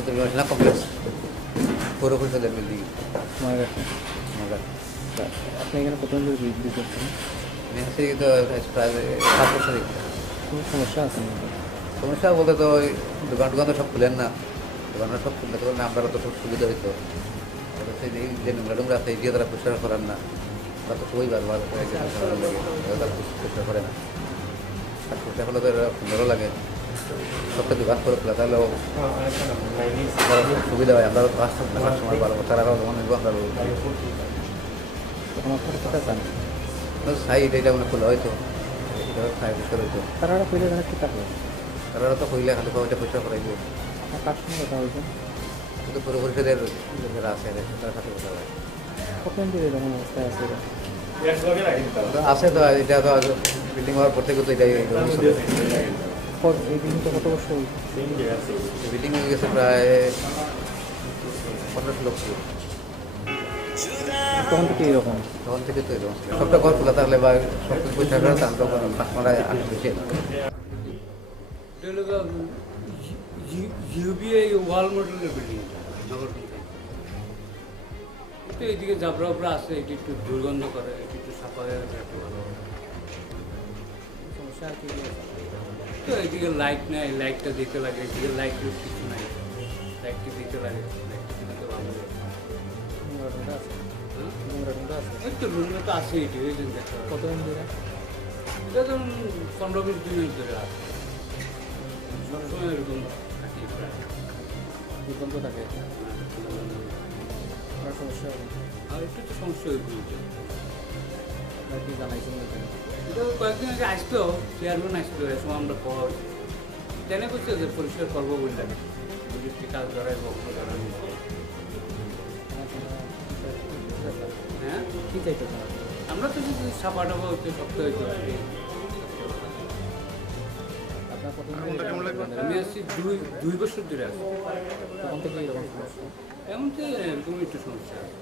সেতু বিমর্শনা কমপ্লেক্স পৌর পরিষদের বিল্ডিং। মারাঘাটে। আপনি এখানে কতদিন ধরে বিক্রি করছেন? আমি হচ্ছে তো প্রায় 7 বছরই। কোনো সমস্যা আছে নাকি? সমস্যা বলতে তো ওই দোকান টোকান তো সব খুলেন না, দোকানটা সব খুললে তো আমরা তো খুব সুবিধা হইতো। সেই যে নোংরা টোংরা আছে এগিয়ে তারা পরিষ্কার করার না, তারা তো খুবই বারবার তারা পরিষ্কার করে না। আর পরিষ্কার করলে তো সুন্দরও লাগে। সবটা দোকান করে খোলা তাহলেও সুবিধা হয়। আমরা থাকার সময় পারবো, তারা অনেক আমরা তখন আপনারা কোথায় চান? সাইড এটা মানে খোলা হয়তো, সাইড পরিষ্কার হইতো। তারা কইলে এখানে কী থাকবে? তারা তো কইলে খালি এটা পরিষ্কার করাইব। আপনার কার সঙ্গে কথা হয়েছে? কিন্তু পৌর পরিষদের যারা আছে তার সাথে কথা হয়। কতদিন ধরে এরকম অবস্থায় আছে এটা? আছে তো, এটা তো বিল্ডিং হওয়ার পর থেকে তো এটাই এই দিনটা কত বছর হয়েছে? বিল্ডিং হয়ে গেছে প্রায় 15-16 বছর। তখন থেকে এরকম? তখন থেকে তো এরকম ছিল। সবটা ঘর খোলা থাকলে বা সব কিছু পরিষ্কার করে তখন কাস্টমাররা আসে বেশি। ইউবিআই ওয়াল মডেলের বিল্ডিং তো এইদিকে জাবরা উপরা আছে, এটি একটু দুর্গন্ধ করে, এটি একটু সাফা হয়ে গেছে, একটু ভালো। সমস্যা আর কি? তো এইদিকে লাইট নাই, লাইটটা দিতে লাগে, এদিকে লাইট কিছু নাই, লাইটটি দিতে লাগে, লাইটটি দিতে ভালো লাগে। নোংরা টোংরা আছে? হ্যাঁ? নোংরা টোংরা আছে? ওই তো রুমে তো আছে এটি, ওই জন্য দেখা কতদিন ধরে? এটা ধরুন 15-20 দিনের ধরে আছে। সবসময় এরকম থাকি প্রায়। দুর্গন্ধ থাকে? আপনার সমস্যা হবে? আর একটু তো সমস্যা হয়ে পড়েছে। আপনার কি জানাইছেন না কেন? এটা কয়েকদিন আগে আসতো, চেয়ারম্যান আসতো, এ সময় আমরা টেনে করছে যে পরিষ্কার করবো বললেন, একটি কাজ ধরাই বক্ত ধরাই। হ্যাঁ, কী চাইতে চান? আমরা তো যদি সাফা টাফা হচ্ছে সপ্তাহে হইতে পারি। আপনার কতদিন ধরে? আমি আসছি 2 বছর ধরে আসছি। তখন থেকে এরকম সমস্যা? এমন যে এরকম একটু সমস্যা আছে।